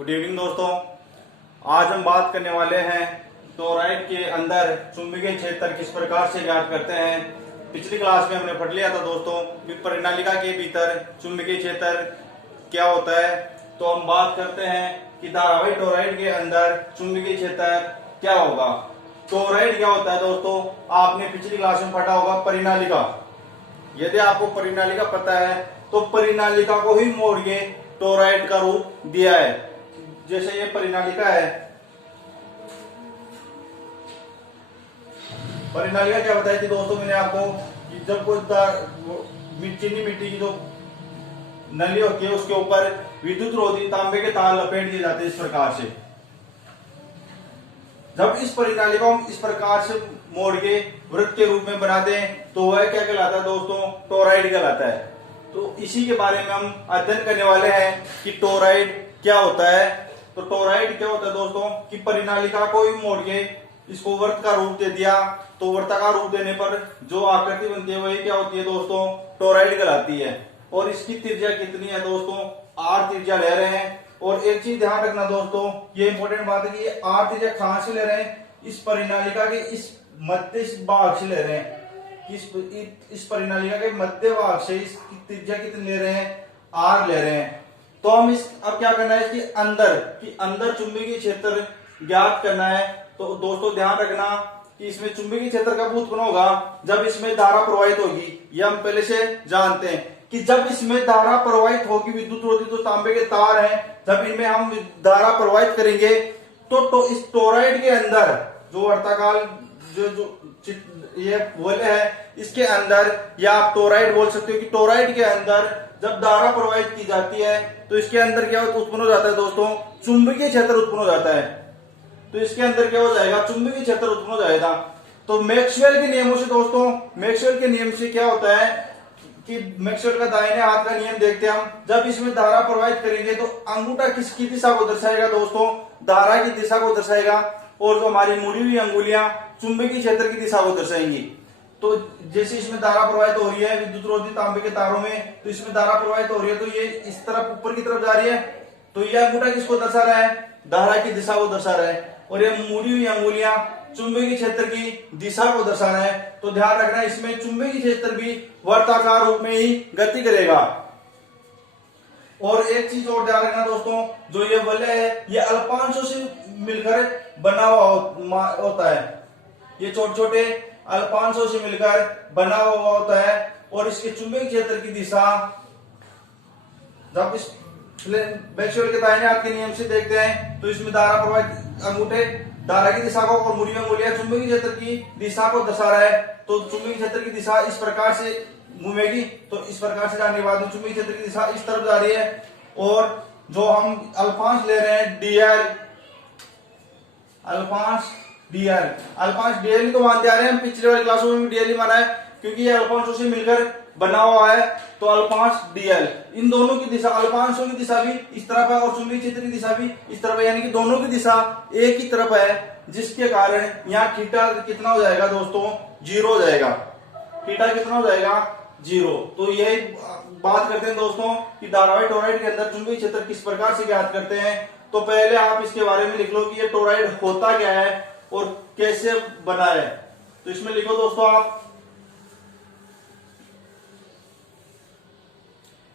Good evening दोस्तों। आज हम बात करने वाले हैं टोरॉइड के अंदर चुंबकीय क्षेत्र किस प्रकार से ज्ञात करते हैं। पिछली क्लास में हमने पढ़ लिया था दोस्तों कि परिनालिका के भीतर चुंबकीय क्षेत्र क्या होता है। तो हम बात करते हैं कि धारावाही टोरॉइड के अंदर चुंबकीय क्षेत्र क्या होगा। टोरॉइड क्या होता है दोस्तों, आपने पिछली क्लास में पढ़ा होगा परिनालिका। यदि आपको परिनालिका पता है तो परिनालिका को ही मोड़ के टोरॉइड का रूप दिया है। जैसे ये परिनालिका है, परिनालिका क्या बताई थी दोस्तों मैंने आपको कि जब कोई चीनी मिट्टी की जो नली होती है उसके ऊपर विद्युत रोधी तांबे के तार लपेट दिए जाते हैं इस प्रकार से। जब इस परिनालिका को हम इस प्रकार से मोड़ के वृत्त के रूप में बनाते हैं तो वह क्या कहलाता है दोस्तों, टोरॉइड कहलाता है। तो इसी के बारे में हम अध्ययन करने वाले हैं कि टोरॉइड क्या होता है। तो टोरॉइड क्या होता है दोस्तों कि परिनालिका को ही मोड़ के इसको वृत्त का रूप दे दिया, तो वृत्ताकार रूप देने पर जो आकृति बनती है वही क्या होती है दोस्तों, टोरॉइड कहलाती है। और इसकी त्रिज्या कितनी है दोस्तों, आर त्रिज्या ले रहे हैं। और एक चीज ध्यान रखना दोस्तों, ये इंपॉर्टेंट बात है कि ये आर त्रिज्या कहां से ले रहे हैं, इस परिनालिका के इस मध्य भाग से ले रहे हैं। इस परिनालिका के मध्य भाग से इसकी त्रिज्या कितनी ले रहे हैं, आर ले रहे हैं। तो हम अब क्या करना है, इसके अंदर चुंबकीय क्षेत्र ज्ञात करना है। तो दोस्तों ध्यान रखना कि इसमें चुंबकीय क्षेत्र कब उत्पन्न होगा, जब इसमें धारा प्रवाहित होगी। यह हम पहले से जानते हैं कि जब इसमें धारा प्रवाहित होगी, विद्युत रोधी जो तांबे के तार हैं, जब इनमें हम धारा प्रवाहित करेंगे तो इस टोरॉइड के अंदर जो वर्ताकार जो ये वलय है इसके अंदर, या आप टोरॉइड बोल सकते हो कि टोरॉइड के अंदर जब धारा प्रवाहित की जाती है तो इसके अंदर क्या उत्पन्न हो जाता है दोस्तों, चुंबकीय क्षेत्र उत्पन्न हो जाता है। तो इसके अंदर क्या हो जाएगा, चुंबकीय क्षेत्र उत्पन्न हो जाएगा। तो मैक्सवेल के नियमों से दोस्तों, मैक्सवेल के नियम से क्या होता है कि मैक्सवेल का दाहिने हाथ का नियम देखते हैं हम। जब इसमें धारा प्रवाहित करेंगे तो अंगूठा किसकी दिशा को दर्शाएगा दोस्तों, धारा की दिशा को दर्शाएगा। और जो हमारी मुड़ी हुई अंगुलियां चुंबकीय क्षेत्र की दिशा को दर्शाएंगी। तो जैसे इसमें धारा प्रवाहित हो रही है विद्युत रोधी तांबे के तारों में, तो इसमें धारा प्रवाहित हो रही है तो ये इस तरफ ऊपर की तरफ जा रही है। तो यह अंगूठा किसको दर्शा रहा है, धारा की दिशा को दर्शा रहा है। और ये मुड़ी हुई अंगुलियां चुंबकीय क्षेत्र की दिशा को दर्शा रहा है। तो ध्यान रखना इसमें चुंबकीय क्षेत्र भी वर्ताकार रूप में ही गति करेगा। और एक चीज और ध्यान रखना दोस्तों, जो ये वलय है ये अल्पांशों से मिलकर बना हुआ होता है। ये छोटे छोटे अल्पांशों से मिलकर बना हुआ होता है। और इसके चुंबकीय क्षेत्र की दिशा, जब इस मैक्सवेल के दाहिने हाथ के नियम से देखते हैं तो इसमें धारा प्रवाहित अंगूठे धारा की दिशा को और मुड़ी में अंगुलियां चुंबकीय क्षेत्र की दिशा को दर्शा रहा है। तो चुंबकीय क्षेत्र की दिशा इस प्रकार से घूमेगी। तो इस प्रकार से जाने के बाद चुंबकीय क्षेत्र की दिशा इस तरफ जा रही है। और जो हम अल्पांश ले रहे हैं डीएल, अल्पांश डीएल को मानते आ रहे हैं। हम पिछले वाली क्लासों में भी डीएल ही माना है क्योंकि ये अल्पांशों से मिलकर बना हुआ है। तो अल्पांश डीएल, इन दोनों की दिशा, अल्पांशों की दिशा भी इस तरफ है और चुंबकीय क्षेत्र की दिशा भी इस तरफ है, यानी कि दोनों की दिशा एक ही तरफ है। जिसके कारण यहाँ थीटा कितना हो जाएगा दोस्तों, 0 हो जाएगा। थीटा कितना हो जाएगा, 0। तो यही बात करते हैं दोस्तों कि धारावाही टोरॉइड के अंदर चुंबकीय क्षेत्र किस प्रकार से ज्ञात करते हैं। तो पहले आप इसके बारे में लिख लो कि ये टोरॉइड होता क्या है और कैसे बना है। तो इसमें लिखो दोस्तों आप,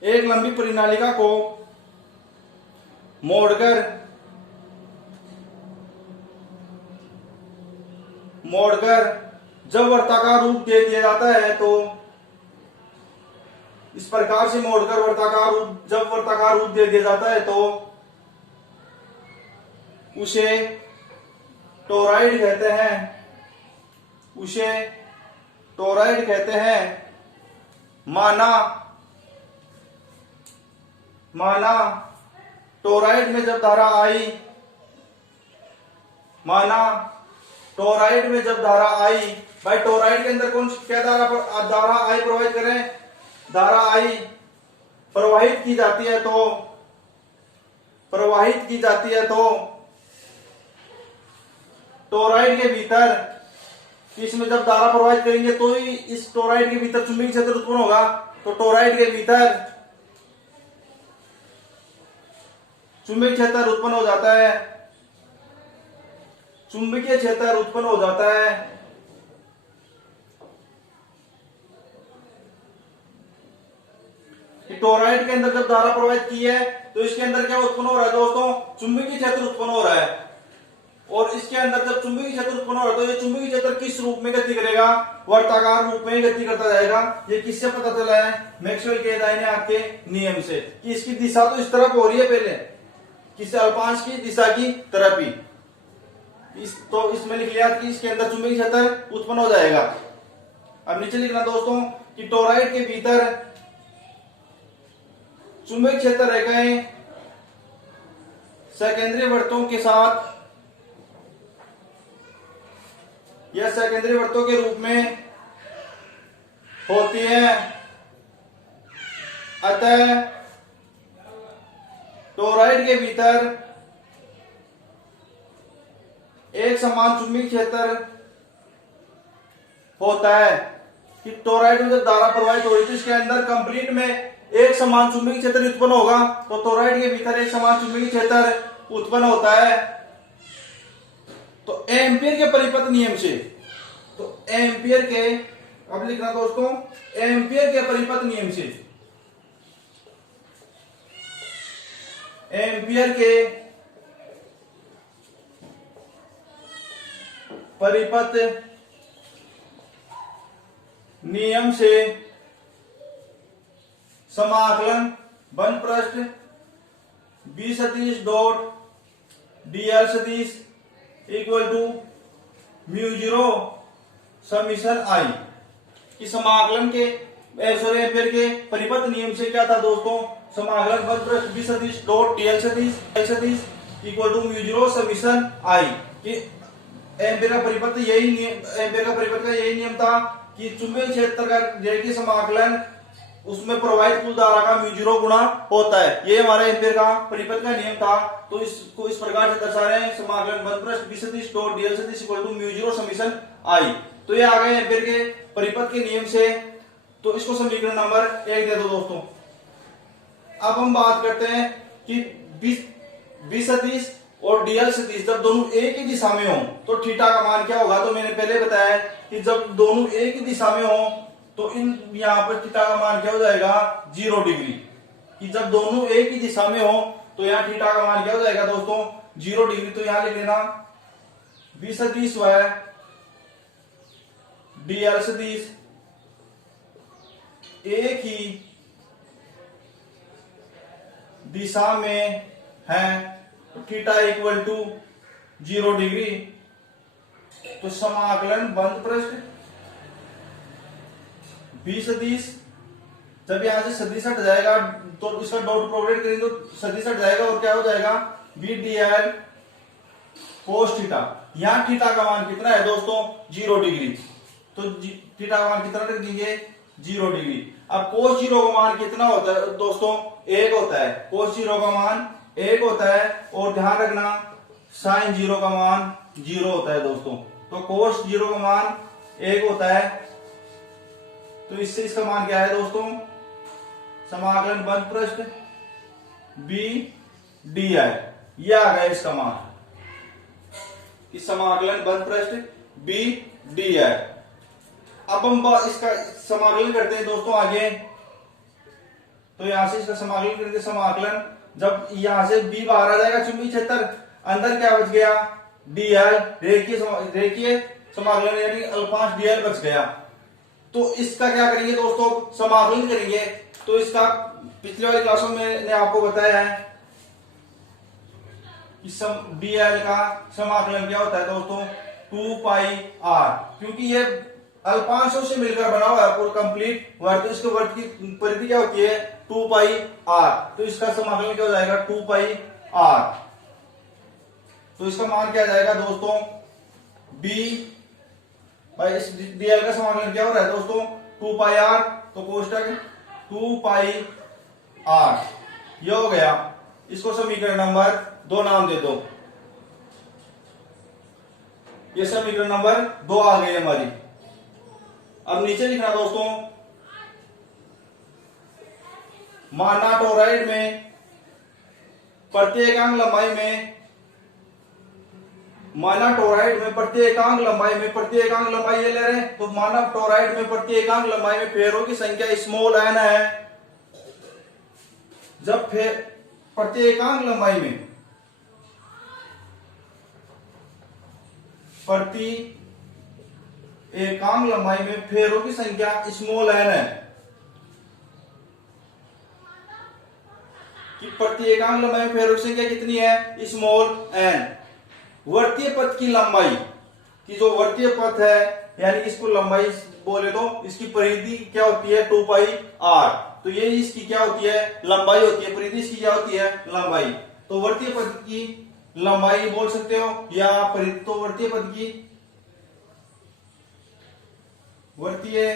एक लंबी परिनालिका को मोड़कर जब वर्ताकार रूप दे दिया जाता है तो इस प्रकार से मोड़कर जब वर्ताकार रूप दे दिया जाता है तो उसे टोरॉइड कहते हैं। माना टोरॉइड में जब धारा आई, भाई टोरॉइड के अंदर कौन क्या धारा आई प्रवाहित करें, धारा आई प्रवाहित की जाती है तो टोरॉइड के भीतर इसमें जब धारा प्रवाहित करेंगे तो ही इस टोरॉइड के भीतर चुंबकीय क्षेत्र उत्पन्न होगा। तो टोरॉइड के भीतर चुंबकीय क्षेत्र उत्पन्न हो जाता है, चुंबकीय क्षेत्र उत्पन्न हो जाता है। टोरॉइड के अंदर जब धारा प्रवाहित की है तो इसके अंदर क्या उत्पन्न हो रहा है दोस्तों, चुंबकीय क्षेत्र उत्पन्न हो रहा है। और इसके अंदर जब चुंबकीय क्षेत्र उत्पन्न हो रहा है तो ये चुंबकीय क्षेत्र किस रूप में गति करेगा, वर्ताकार रूप में गति करता जाएगा। ये किससे पता चला है, मैक्सवेल के दाहिने हाथ के नियम से, कि इसकी दिशा तो इस तरफ हो रही है पहले, किसी अल्पांश की दिशा की तरफ ही। तो इसमें लिख लिया कि इसके अंदर चुंबकीय क्षेत्र उत्पन्न हो जाएगा। अब नीचे लिखना दोस्तों कि टोरॉइड के भीतर चुंबकीय क्षेत्र रेखाएं सकेंद्रीय वृत्तों के साथ या सकेंद्रीय वृत्तों के रूप में होती है। अतः टोरॉइड के भीतर एक समान चुंबकीय क्षेत्र होता है। कि टोरॉइड में जब धारा प्रवाहित हो रही है तो इसके अंदर कंप्लीट में एक समान चुंबकीय क्षेत्र उत्पन्न होगा। तो टोरॉइड के भीतर एक समान चुंबकीय क्षेत्र उत्पन्न होता है। तो एम्पियर के परिपथ नियम से, तो एम्पियर के, अब लिखना दोस्तों, एम्पियर के परिपथ नियम से, एम्पियर के परिपथ नियम से समाकलन बंद पृष्ठ बी सदिश डॉट डीएल सदिश इक्वल टू म्यू0 समीशन आई। कि समाकलन के एम्पियर के परिपथ नियम से क्या था दोस्तों, समाकलन बंद पृष्ठ बी सदिश डॉट डीएल सदिश इक्वल टू म्यू0 समीशन आई। कि एम्पियर का परिपथ यही नियम, एम्पियर का परिपथ का यही नियम था कि चुंबकीय क्षेत्र का रेखीय समाकलन उसमें प्रवाहित कुल धारा का म्यू0 गुणा होता है। ये हमारा एम्पियर का परिपथ का नियम था। तो इसको इस प्रकार से दर्शा रहे हैं, समाकलन बंद पृष्ठ बी सदिश डॉट डीएल सदिश इक्वल टू म्यू0 समीशन आई। तो ये आ गए एम्पियर के परिपथ के नियम से। तो इसको समीकरण नंबर 1 दे दो दोस्तों। अब हम बात करते हैं कि बी सदिश और डीएल सदिश जब दोनों एक ही दिशा में हो तो थीटा का मान क्या होगा। तो मैंने पहले बताया कि जब दोनों एक ही दिशा में हो तो इन यहां पर थीटा का मान क्या हो जाएगा, 0 डिग्री। कि जब दोनों एक ही दिशा में हो तो यहाँ थीटा का मान क्या हो जाएगा दोस्तों, 0 डिग्री। तो यहां लिख लेना बी सदिश व डीएल सदिश एक ही दिशा में है तो थीटा इक्वल टू 0 डिग्री। तो समाकलन बंद पृष्ठ बी सदिश, जब यहां से सदिश हट जाएगा तो इसका डॉट प्रोडक्ट करेंगे तो सदिश हट जाएगा और क्या हो जाएगा, बी डीएल कोस थीटा। यहां थीटा का मान कितना है दोस्तों, 0 डिग्री। तो थीटा का मान कितना रख देंगे, 0 डिग्री। अब कोस 0 का मान कितना होता है दोस्तों, 1 होता है। कोस 0 का मान 1 होता है। और ध्यान रखना साइन 0 का मान 0 होता है दोस्तों। तो कोस 0 का मान 1 होता है। तो इससे इसका मान क्या है दोस्तों, समाकलन बंद पृष्ठ बी डी आई। यह आ गया इसका मान, इस समाकलन बंद पृष्ठ बी डी आई। अब हम इसका समाकलन करते हैं दोस्तों आगे। तो यहां से इसका समाकलन करेंगे, समाकलन जब यहां से बी बाहर आ जाएगा चुंबकीय क्षेत्र, अंदर क्या बच गया, डीएल रेखीय समाकलन यानी अल्पांश डीएल बच गया। तो इसका क्या करेंगे दोस्तों, समाकलन करेंगे। तो इसका पिछले वाली क्लासों में मैंने आपको बताया है कि डीएल का समाकलन क्या होता है दोस्तों, 2 पाई आर। क्योंकि ये अल्पांशों से मिलकर बना हुआ है पूरा कंप्लीट वर्त। इसके वर्त की परिधि क्या होती है, 2 पाई आर। तो इसका समाकलन क्या हो जाएगा, 2 पाई आर। तो इसका मान क्या जाएगा दोस्तों, बी भाई इस डीएल का समाकलन क्या हो रहा है दोस्तों, 2 पाई आर। तो कोष्टक 2 पाई आर ये हो गया। इसको समीकरण नंबर 2 नाम दे दो। ये समीकरण नंबर 2 आ गई हमारी। अब नीचे लिखना दोस्तों, माना टोरॉइड में प्रत्येकांक लंबाई में, माना टोराइड में प्रत्येकांक लंबाई में, प्रत्येकांक लंबाई ये ले रहे हैं, तो माना टोराइड में प्रत्येकांक लंबाई में फेरों की संख्या स्मॉल n है। जब फेर प्रत्येकांक लंबाई में, प्रति एकांक लंबाई में फेरों की संख्या स्मॉल n है, कि प्रति एकांक लंबाई में फेरों की संख्या कितनी है, स्मॉल n। वर्तीय पथ की लंबाई, कि जो वर्तीय पथ है, यानी इसको लंबाई बोले तो इसकी परिधि क्या होती है, 2 पाई r। तो ये इसकी क्या होती है, लंबाई होती है, परिधि इसकी क्या होती है, लंबाई। तो वर्तीय पथ की लंबाई बोल सकते हो या परिधि। तो वर्तीय पथ की, वर्तीय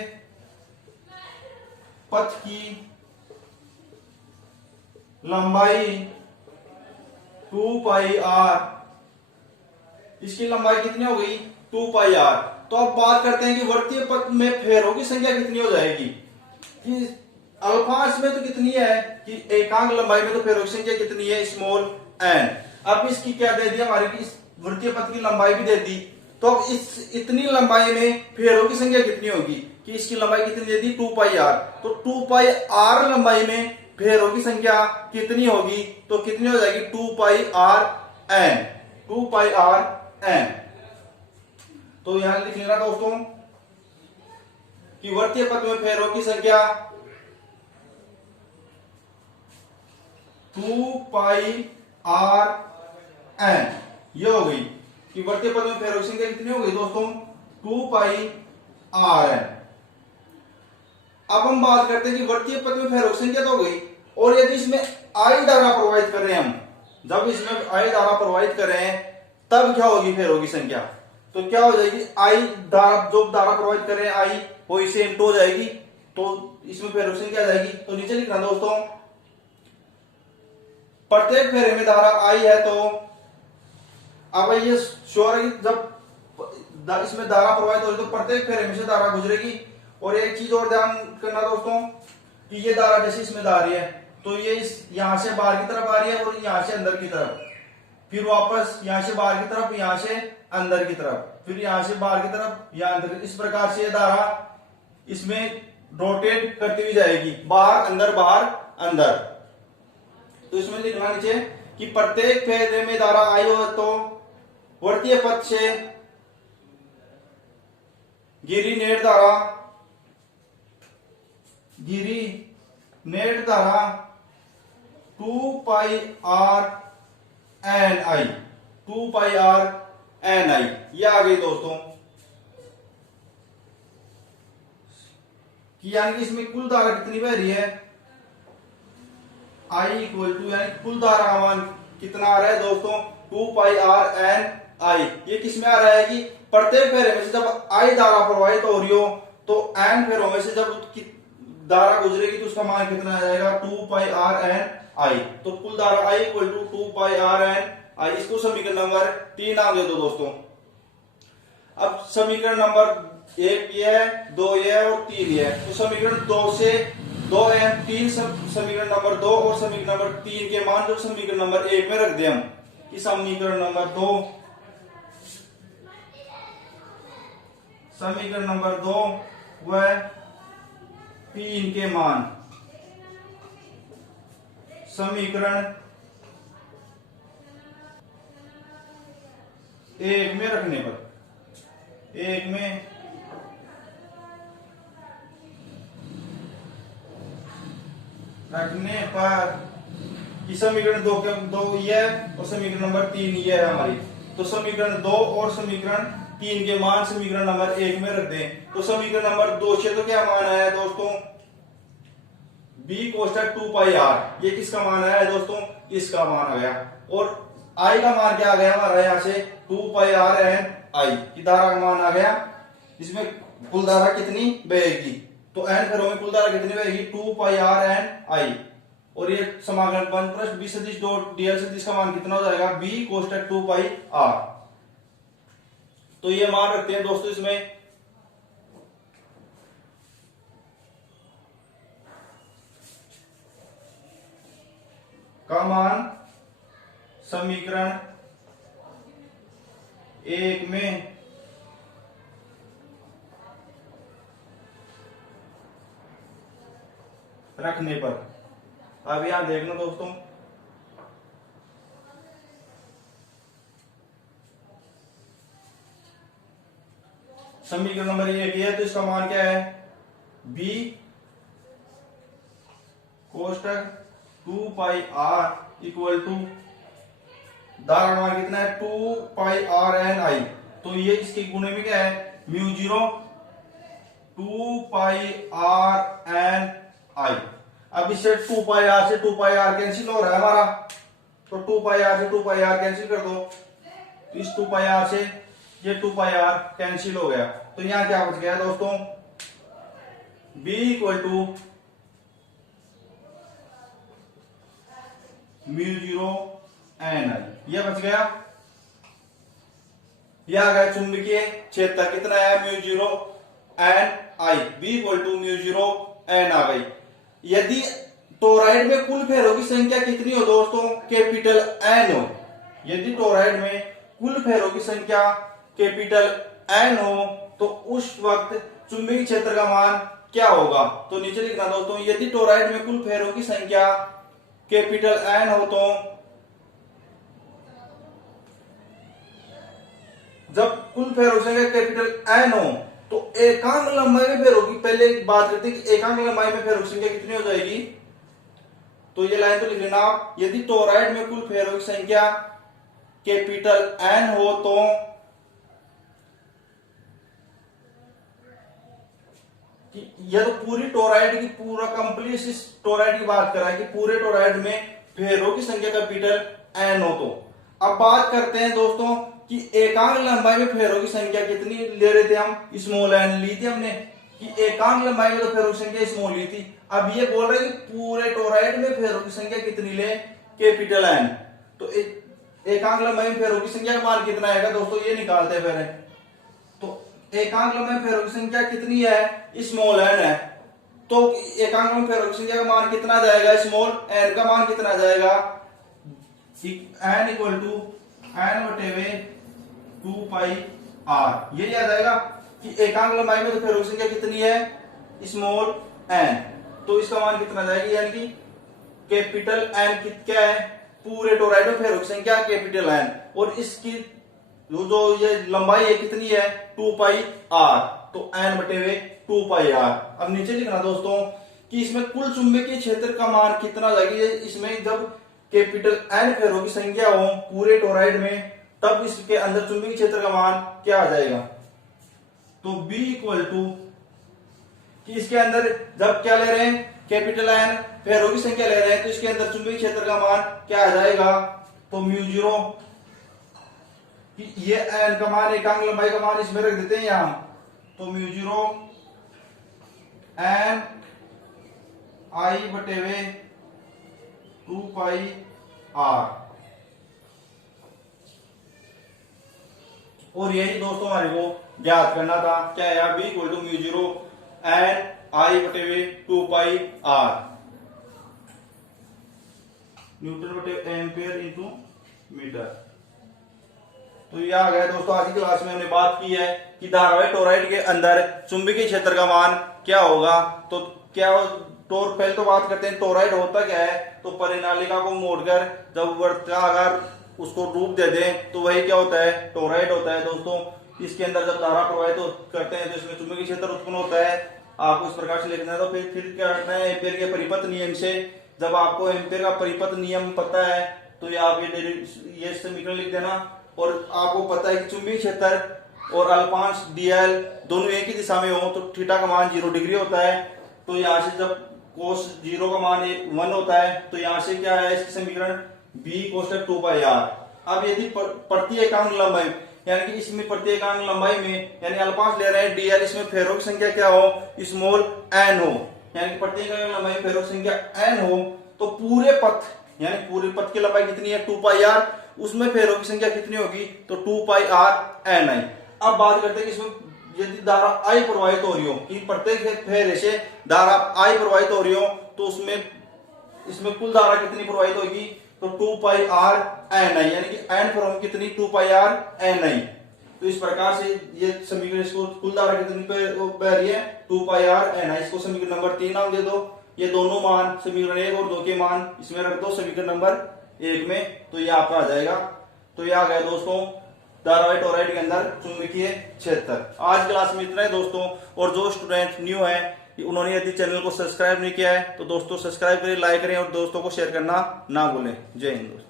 पथ की लंबाई 2 पाई r, इसकी लंबाई कितनी हो गई, 2 पाई r। तो अब बात करते हैं कि वर्तीय पथ में फेरों की संख्या कितनी हो जाएगी, कि अल्फांश में तो कितनी है, कि एकांक लंबाई में तो फेरों की संख्या कितनी है, स्मॉल n। अब इसकी क्या दे दी हमारे, की वर्तीय पथ की लंबाई भी दे दी। तो अब इस इतनी लंबाई में फेरों की संख्या कितनी होगी, कि इसकी लंबाई कितनी दे दी, 2 पाई r। तो 2 पाई r लंबाई में फेरों की संख्या कितनी होगी, तो कितनी हो जाएगी, 2 pi r n, 2 pi r n। तो यहां लिख लेना दोस्तों कि वर्तीय पथ में फेरों की संख्या 2 पाई r n, ये हो गई कि वर्तीय पथ में फेरों की संख्या कितनी हो गई दोस्तों, 2 पाई r n। अब हम बात करते हैं कि वर्तीय पथ में फेरों की संख्या तो हो गई, और यदि इसमें I धारा प्रवाहित कर रहे हैं हम, जब इसमें I धारा प्रवाहित कर रहे हैं तब क्या होगी फेरों की संख्या, तो क्या हो जाएगी, I धारा, जो धारा प्रवाहित कर रहे हैं I, वो इससे इंटू हो जाएगी, तो इसमें फेरों की संख्या आ जाएगी। तो नीचे लिखना दोस्तों, प्रत्येक फेरे में धारा I है, तो अब ये श्योर है कि जब इसमें धारा प्रवाहित हो रही तो प्रत्येक फेरे में से धारा गुजरेगी। और एक चीज और ध्यान करना दोस्तों, कि ये धारा जैसे इसमें जा रही है, तो ये इस यहां से बाहर की तरफ आ रही है और यहां से अंदर की तरफ, फिर वापस यहां से बाहर की तरफ, यहां से अंदर की तरफ, फिर यहां से बाहर की तरफ, यहां अंदर। इस प्रकार से ये धारा इसमें रोटेट करती हुई जाएगी, बाहर अंदर बाहर अंदर। तो इसमें लिखना नीचे कि प्रत्येक फेरे में धारा I हो, तो वर्तीय पथ से गिरी नेट धारा, गिरी नेट धारा 2 pi r n I, 2 pi r n I, ये आ गई दोस्तों, कि यानी कि इसमें कुल धारा कितनी बह रही है, I इक्वल टू, यानी कुल धारा का मान कितना आ रहा है दोस्तों, 2 पाई r n I। ये किसमें आ रहा है कि प्रत्येक फेरे में से जब I धारा प्रवाहित हो रही हो, तो n फेरों में से जब धारा गुजरेगी तो उसका मान कितना आ जाएगा, 2 पाई r n I। तो कुल धारा I equal to 2 pi r n I। इसको समीकरण नंबर 3 नाम दे दो दोस्तों। अब समीकरण नंबर 1 ये है, 2 ये है और 3 ये है। तो समीकरण 2 से 2n, 3 समीकरण नंबर 2 और समीकरण नंबर 3 के मान जो समीकरण नंबर 1 में रख दे हम, कि समीकरण नंबर 2, समीकरण नंबर 2 वह 3 के मान समीकरण 1 में रखने पर, 1 में रखने पर कि समीकरण 2 के 2 ये है और समीकरण नंबर 3 ये है हमारी। तो समीकरण 2 और समीकरण 3 के मान समीकरण नंबर 1 में रख दें। तो समीकरण नंबर 2 से तो क्या मान आया है दोस्तों, b कोष्टक 2 पाई r, ये किसका मान आया है दोस्तों, इसका मान आ गया। और I का मान क्या आ गया हमारा, यहाँ से 2 पाई r n I की धारा का मान आ गया, इसमें कुल धारा कितनी बहेगी, तो n फेरों में कुल धारा कितनी बहेगी, 2 पाई r n I। और ये समाकलन 1 प्लस b सदिश डॉट dl सदिश का मान कितना हो जाएगा, b कोष्टक 2 पाई r। तो ये मान रखते हैं दोस्तों इसमें, का मान समीकरण 1 में रखने पर, अब यहां देखना दोस्तों, समीकरण नंबर 1 है तो इसका मान क्या है, b कोष्टक 2 पाई r इक्वल टू दारा का मान कितना है 2 पाई r n i, तो ये इसके गुणे में क्या है mu 0 2 pi r n i। अब इससे 2 पाई r से 2 पाई r कैंसिल हो रहा है हमारा, तो 2 पाई r से 2 पाई r कैंसिल कर दो, तो इस 2 पाई r से ये 2 पाई r कैंसिल हो गया, तो यहां क्या बच गया दोस्तों, b equal to mu 0 N I, यह बच गया। यह आ गया चुंबकीय क्षेत्र कितना है mu 0 N I, b equal to mu 0 N आ गई। यदि टोराइड में कुल फेरों की संख्या कितनी हो दोस्तों, कैपिटल एन हो, यदि टोराइड में कुल फेरों की संख्या कैपिटल एन हो तो उस वक्त चुंबकीय क्षेत्र का मान क्या होगा, तो नीचे लिखना दोस्तों, यदि टोराइड में कुल फेरों की संख्या कैपिटल एन हो तो जब कुल फेरों की संख्या कैपिटल एन हो तो एकांक लंबाई में फेरों की, पहले बात करते हैं कि एकांक लंबाई में फेरों की संख्या कितनी हो जाएगी, तो ये लाइन तो लिख लेना आप, यदि टोराइड में कुल फेरों की संख्या कैपिटल एन हो तो यह तो पूरी टोराइड की, पूरा कंप्लीट इस टोराइड की बात कर रहा है कि पूरे टोराइड में फेरों की संख्या कैपिटल एन हो। तो अब बात करते हैं दोस्तों कि एकांक लंबाई में फेरों की संख्या कितनी ले रहे थे हम, स्मॉल एन ली थी हमने, कि एकांक लंबाई में तो फेरों की संख्या स्मॉल ली थी। अब ये बोल रहे हैं कि पूरे टोराइड में फेरों की संख्या कितनी ले, कैपिटल एन, तो एकांक लंबाई में फेरों की संख्या का मान कितना आएगा दोस्तों, ये निकालते हैं पहले। तो एकांक लंबाई में फेरों की संख्या कितनी है, स्मॉल एन है, तो एकांक में फेरों की संख्या का मान कितना जाएगा, स्मॉल एन का मान कितना जाएगा, एन इक्वल टू एन बटे 2 पाई आर, ये आ जाएगा कि एकांक लंबाई में तो फेरों की संख्या कितनी है, स्मॉल एन, तो इसका मान कितना जाएगी, यानी कि कैपिटल एन क्या है, पूरे टोराइड में फेरों की संख्या कैपिटल एन, और इसकी जो ये लंबाई है कितनी है 2 पाई आर, तो एन बटे 2 पाई आर। अब नीचे लिखना दोस्तों कि इसमें कुल चुंबकीय क्षेत्र का मान कितना जाएगी, इसमें जब कैपिटल एन फेरों की संख्या हो पूरे टोराइड में तब इसके अंदर चुंबकीय क्षेत्र का मान क्या आ जाएगा, तो B इक्वल टू कि इसके अंदर जब क्या ले रहे हैं कैपिटल एन फेरों की संख्या ले रहे हैं तो इसके अंदर चुंबकीय क्षेत्र का मान क्या आ जाएगा, तो म्यू 0, ये एन का मान एकांक लंबाई का मान इसमें रख देते हैं यहां, तो म्यू 0 एन आई बटे 2 पाई आर। और यही दोस्तों हमारे को ज्ञात करना था, क्या है B equal to mu 0 N I बटे 2 पाई आर, न्यूटन बटे एम्पियर इंटू मीटर। तो ये आ गया दोस्तों, आज की क्लास में हमने बात की है कि धारावाहिक टोराइड के अंदर चुंबकीय क्षेत्र का मान क्या होगा। तो क्या पहले तो बात करते हैं टोराइड होता क्या है, तो परिनालिका को मोड़कर जब वर्ताकार उसको रूप दे दें तो वही क्या होता है, टोराइड होता है दोस्तों। इसके अंदर जब धारा प्रवाहित करते हैं तो इसमें चुंबकीय क्षेत्र उत्पन्न होता है, आपको इस प्रकार से लिखना है। तो फिर क्या करना है, एम्पियर के परिपथ नियम से, जब आपको एम्पियर का परिपथ नियम पता है तो ये आप ये समीकरण लिख देना, और आपको पता है कि चुंबकीय क्षेत्र और अल्पांश डीएल दोनों एक ही दिशा में हो तो थीटा का मान 0 डिग्री होता है। तो यहाँ से जब कोस 0 का मान 1 होता है तो यहाँ से क्या है इसकी समीकरण b कोष्टक 2 पाई आर। अब यदि प्रति एकांक लंबाई यानी कि इसमें प्रति एकांक लंबाई में यानी अल्पांश ले रहे हैं डीएल, इसमें फेरों की संख्या क्या हो, स्मॉल एन हो, यानी प्रति एकांक लंबाई में फेरों की संख्या एन हो, तो पूरे पथ यानी पूरे पथ की लंबाई कितनी है 2 पाई आर, उसमें फेरों की संख्या कितनी होगी, तो 2 पाई आर एन आई। अब बात करते हैं कि इसमें यदि धारा आई प्रवाहित हो रही हो, कि प्रत्येक फेरे से धारा आई प्रवाहित हो रही हो, तो उसमें इसमें कुल धारा कितनी प्रवाहित होगी, तो 2 पाई आर एन आई, यानी कि एन पर होगी कितनी 2 पाई आर एन आई। तो इस प्रकार से ये समीकरण, इसको कुल धारा कितनी पे बह रही है 2 पाई आर एन आई। इसको समीकरण नंबर 3 नाम दे दो। ये दोनों मान समीकरण 1 और 2 के मान इसमें रख दो समीकरण नंबर 1 में, तो ये आपका आ जाएगा। तो ये आ गया दोस्तों धारावाही टोरॉइड के अंदर चुंबकीय क्षेत्र। आज क्लास में इतना है दोस्तों। और जो स्टूडेंट न्यू है उन्होंने यदि चैनल को सब्सक्राइब नहीं किया है तो दोस्तों सब्सक्राइब करें, लाइक करें और दोस्तों को शेयर करना ना भूलें। जय हिंद दोस्तों।